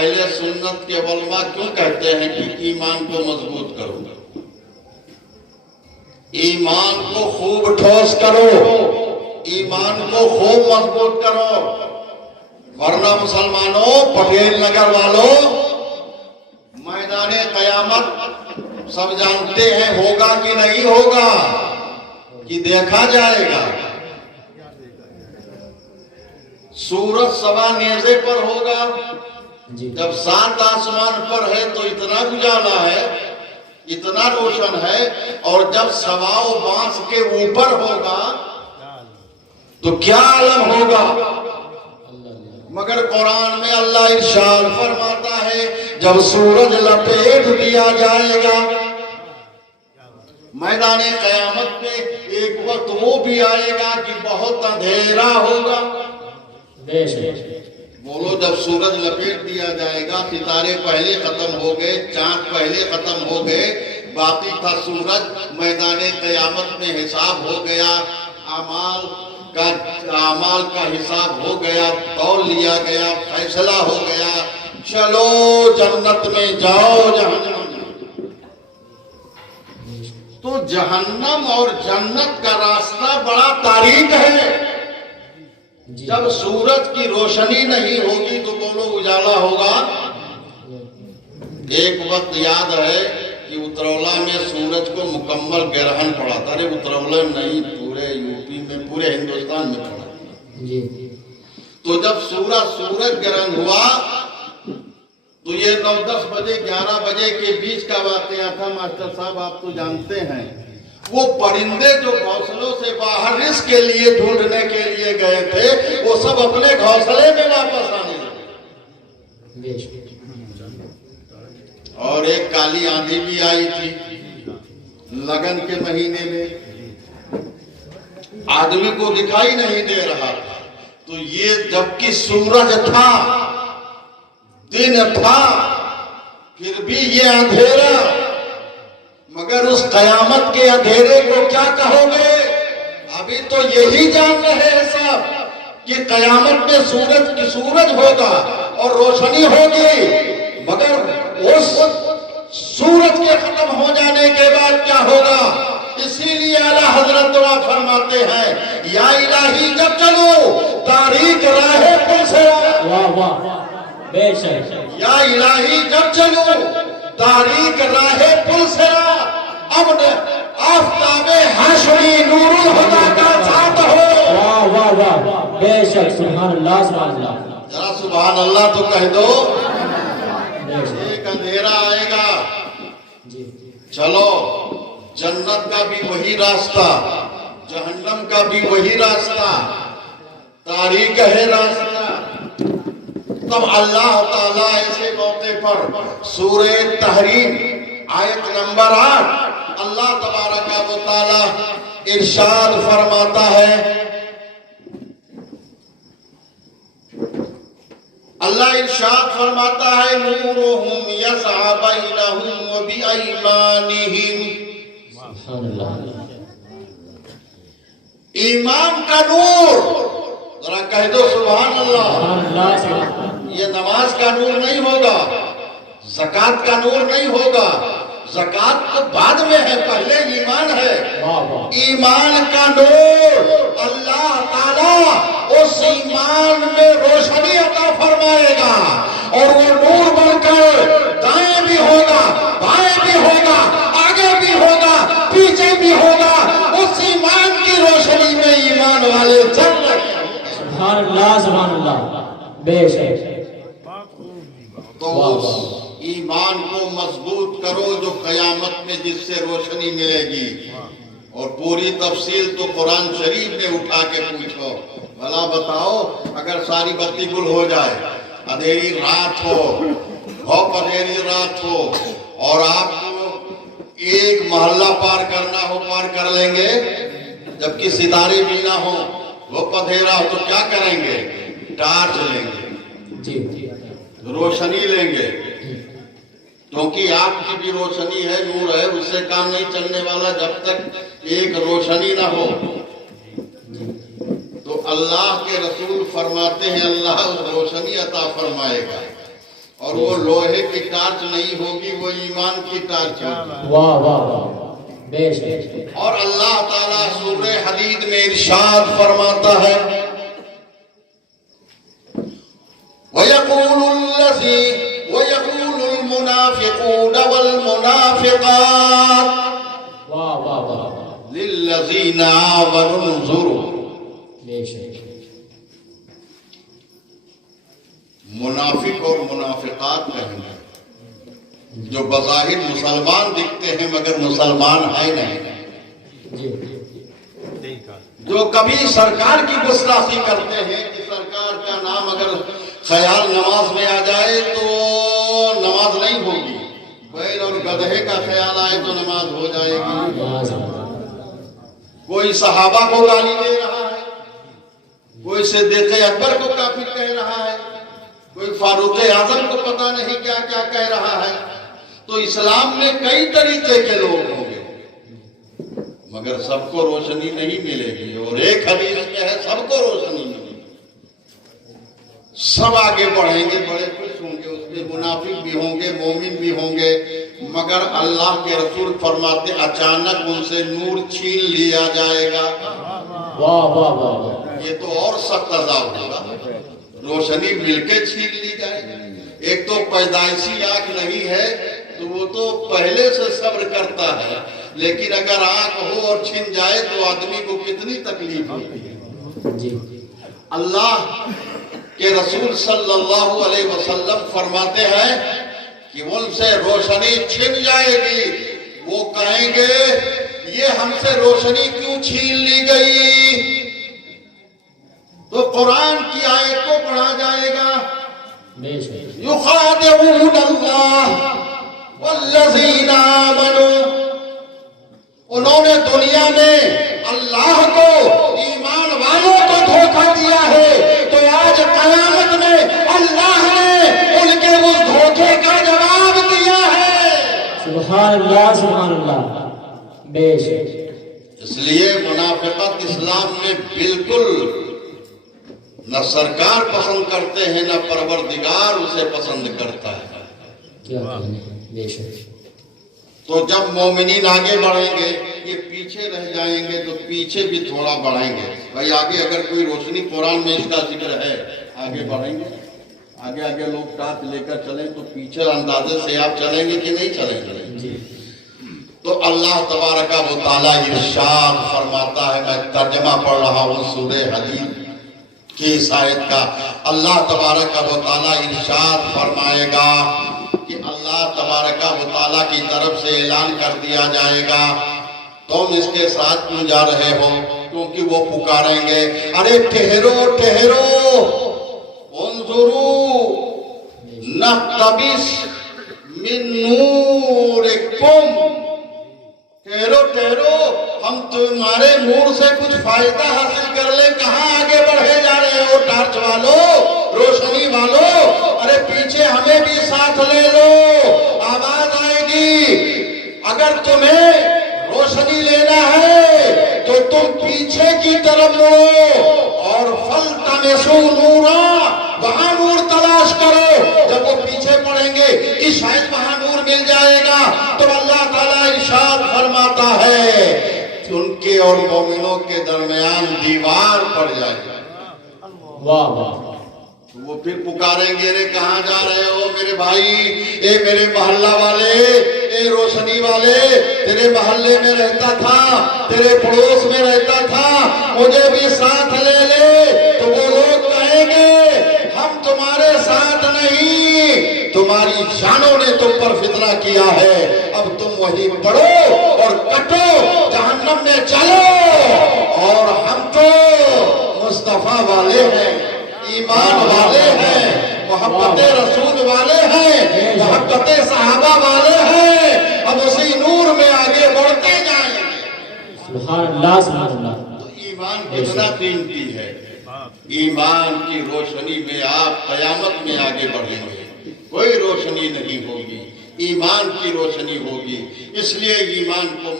اہل سنت کے علماء کیوں کہتے ہیں کہ ایمان کو مضبوط کرو، ایمان کو خوب ٹھوس کرو، ایمان کو خوب مضبوط کرو، ورنہ مسلمانوں، پٹیل نگر والوں، میدان قیامت سب جانتے ہیں ہوگا کہ نہیں ہوگا، کہ دیکھا جائے گا۔ سورج سوا نیزے پر ہوگا، جب 7 آسمان پر ہے تو اتنا اجالا ہے، اتنا روشن ہے، اور جب سواؤ بانس کے اوپر ہوگا تو کیا عالم ہوگا۔ مگر قرآن میں اللہ ارشاد فرماتا ہے جب سورج لپیٹ دیا جائے گا میدان قیامت میں، ایک وقت وہ بھی آئے گا کہ بہت اندھیرا ہوگا۔ بولو، جب سورج لپیٹ دیا جائے گا، ستارے پہلے ختم ہو گئے، چاند پہلے ختم ہو گئے، باقی تھا سورج، میدان قیامت میں حساب ہو گیا، اعمال کا حساب ہو گیا، تول لیا گیا، فیصلہ ہو گیا، چلو جنت میں جاؤ، جہنم۔ تو جہنم اور جنت کا راستہ بڑا تاریک ہے۔ جب سورج کی روشنی نہیں ہوگی تو بولو اجالا ہوگا۔ ایک وقت یاد ہے کہ اترولہ میں سورج کو مکمل گرہن پڑا تھا، ارے اترولہ نہیں، پورے یوپی میں، پورے ہندوستان میں پڑا۔ تو جب سورج گرہن ہوا تو یہ 9-10 بجے 11 بجے کے بیچ کا واقعہ تھا، ماسٹر صاحب آپ تو جانتے ہیں۔ وہ پرندے جو گھونسلوں سے باہر رزق کے لیے ڈھونڈنے کے لیے گئے تھے، وہ سب اپنے گھونسلے میں واپس آنے لگے۔ اور ایک کالی آندھی بھی آئی تھی لگن کے مہینے میں، آدمی کو دکھائی نہیں دے رہا تھا۔ تو یہ جبکہ سورج تھا، دن تھا، پھر بھی یہ اندھیرا، مگر اس قیامت کے اندھیرے کو کیا کہو گے؟ ابھی تو یہی جان رہے ہیں سب کہ قیامت میں سورج ہوگا اور روشنی ہوگی، مگر اس سورج کے ختم ہو جانے کے بعد کیا ہوگا؟ اسی لیے اعلیٰ حضرت دعا فرماتے ہیں، یا الہی جب چلو تاریک راہ پل سے، یا الہی جب چلو تاریک راہ پل سے، اب آفتاب حشری نور الہدی کا ساتھ ہو۔ واہ واہ واہ، بے شک، سبحان اللہ، سبحان اللہ، ذرا سبحان اللہ تو کہہ دو۔ ایک اندھیرا آئے گا، چلو جنت کا بھی وہی راستہ، جہنم کا بھی وہی راستہ، تاریک ہے راستہ۔ تب اللہ تعالیٰ ایسے موقع پر سورہ تحریم آیت نمبر 8 اللہ تبارک و تعالیٰ ارشاد فرماتا ہے، اللہ ارشاد فرماتا ہے، نورہم یسعی بینہم وبایمانہم، ایمان کا نور، ذرا کہہ دو سبحان اللہ۔ یہ نماز کا نور نہیں ہوگا، زکوٰۃ کا نور نہیں ہوگا، زکوٰۃ تو بعد میں ہے، پہلے ایمان ہے۔ ایمان کا نور، اللہ تعالیٰ اس ایمان میں روشنی عطا فرمائے گا، اور وہ نور بن کر دائیں بھی ہوگا، بائیں بھی ہوگا، آگے بھی ہوگا، پیچھے بھی ہوگا، اس ایمان کی روشنی میں ایمان والے چل رہے ہیں۔ سبحان اللہ، سبحان اللہ، بے شک۔ تو اس ایمان کو مضبوط کرو جو قیامت میں جس سے روشنی ملے گی، اور پوری تفصیل تو قرآن شریف میں اٹھا کے پوچھو، بھلا بتاؤ اگر ساری بتی گل ہو جائے، اندھیری رات ہو، بہت اندھیری رات ہو، اور آپ کو ایک محلہ پار کرنا ہو، پار کر لیں گے؟ جبکہ ستارے بھی نہ ہو، وہ اندھیرا ہو تو کیا کریں گے؟ ٹارچ لیں گے، روشنی لیں گے، کیونکہ آپ کی بھی روشنی ہے، نور ہے، اس سے کام نہیں چلنے والا جب تک ایک روشنی نہ ہو۔ تو اللہ کے رسول فرماتے ہیں اللہ روشنی عطا فرمائے گا، اور وہ لوہے کی ٹارچ نہیں ہوگی، وہ ایمان کی ٹارچ ہوگی۔ واہ واہ واہ، بے شک۔ اور اللہ تعالیٰ سورہ حدید میں ارشاد فرماتا ہے وَيَقُولُ الْمُنَافِقُونَ وَالْمُنَافِقَاتُ واہ واہ واہ، لِلَّذِينَ آمَنُوا انظُرُوا۔ بے شک۔ منافق اور منافقات کہیں گے جو بظاہر مسلمان دکھتے ہیں مگر مسلمان ہے نہیں، جی جو کبھی سرکار کی گستاخی کرتے ہیں کہ سرکار کا نام اگر خیال نماز میں آ جائے تو نماز نہیں ہوگی، بیل اور گدھے کا خیال آئے تو نماز ہو جائے گی۔ کوئی صحابہ کو گالی دے رہا ہے، کوئی صدیق اکبر کو کافر کہہ رہا ہے، کوئی فاروق اعظم کو پتہ نہیں کیا کیا کہہ رہا ہے۔ تو اسلام میں کئی طریقے کے لوگ ہوں گے مگر سب کو روشنی نہیں ملے گی، اور ایک حدیث میں ہے سب کو روشنی ملے گی، سب آگے بڑھیں گے، بڑے خوش ہوں گے، اس میں منافق بھی ہوں گے، مومن بھی ہوں گے، مگر اللہ کے رسول فرماتے اچانک ان سے نور چھین لیا جائے گا۔ واہ واہ واہ، یہ تو اور سخت عذاب ہوگا، روشنی مل کے چھین لی جائے گی۔ ایک تو پیدائشی آنکھ نہیں ہے تو وہ تو پہلے سے صبر کرتا ہے، لیکن اگر آنکھ ہو اور چھن جائے تو آدمی کو کتنی تکلیف ہوتی ہے۔ جی اللہ کہ رسول صلی اللہ علیہ وسلم فرماتے ہیں کہ ان سے روشنی چھن جائے گی، وہ کہیں گے یہ ہم سے روشنی کیوں چھین لی گئی؟ تو قرآن کی آیت کو پڑھا جائے گا، یخادعون اللہ والذین آمنوا، انہوں نے دنیا میں اللہ کو، ایمان والوں کو دھوکہ دیا ہے، تو آج قیامت میں اللہ نے ان کے اس دھوکے کا جواب دیا ہے۔ سبحان اللہ سبحان اللہ، بے شک۔ اس لیے منافقت اسلام میں بالکل نہ سرکار پسند کرتے ہیں نہ پروردگار اسے پسند کرتا ہے۔ کیا کہنے، بے شک۔ تو جب مومنین آگے بڑھیں گے یہ پیچھے رہ جائیں گے تو پیچھے بھی تھوڑا بڑھیں گے۔ بھائی آگے اگر کوئی روشنی قرآن میں اس کا ذکر ہے آگے بڑھیں گے، آگے آگے لوگ ٹارچ لے کر چلیں تو پیچھے اندازے سے آپ چلیں گے کہ نہیں چلیں گے؟ تو اللہ تبارک و تعالیٰ ارشاد فرماتا ہے، میں ترجمہ پڑھ رہا ہوں سورہ حدید کی اس آیت کا۔ اللہ تبارک و تعالیٰ ارشاد فرمائے گا کہ اللہ تبارک و تعالیٰ کی طرف سے اعلان کر دیا جائے گا تم اس کے ساتھ کیوں جا رہے ہو، کیونکہ وہ پکاریں گے ارے ٹھہرو ٹھہرو، انظروا نقتبس من نورکم، ٹھہرو ٹھہرو ہم تمہارے نور سے کچھ فائدہ حاصل کر لیں۔ کہاں آگے بڑھے جا رہے ہو ٹارچ والو، روشنی والو؟ ارے پیچھے ہمیں بھی ساتھ لے لو، آواز آئے گی اگر تمہیں روشنی لینا ہے تو تم پیچھے کی طرف مڑو اور فَالْتَمِسُوا نُورًا، وہاں نور تلاش کرو۔ جب وہ پیچھے پڑیں گے کہ شاید وہاں نور مل جائے گا تو اللہ تعالیٰ ارشاد فرماتا ہے کہ ان کے اور مومنوں کے درمیان دیوار پڑ جائے گا۔ واہ واہ، وہ پھر پکاریں گے رے کہاں جا رہے ہو میرے بھائی، اے میرے محلہ والے، اے روشنی والے، تیرے محلے میں رہتا تھا، تیرے پڑوس میں رہتا تھا، مجھے بھی ساتھ لے لے۔ تو وہ لوگ کہیں گے ہم تمہارے ساتھ نہیں، تمہاری جانوں نے تم پر فتنہ کیا ہے، اب تم وہیں پڑھو اور کٹو، جہنم میں چلو۔ اور ہم تو مصطفیٰ والے ہیں، ایمان والے ہیں، محبت رسول والے ہیں، محبت صحابہ والے ہیں، اب اسی نور میں آگے بڑھتے جائیں گے۔ سبحان اللہ سبحان اللہ۔ تو ایمان کتنا قیمتی ہے، ایمان کی روشنی میں آپ قیامت میں آگے بڑھیں گے، کوئی روشنی نہیں ہوگی، ایمان کی روشنی ہوگی۔ اس لیے ایمان کو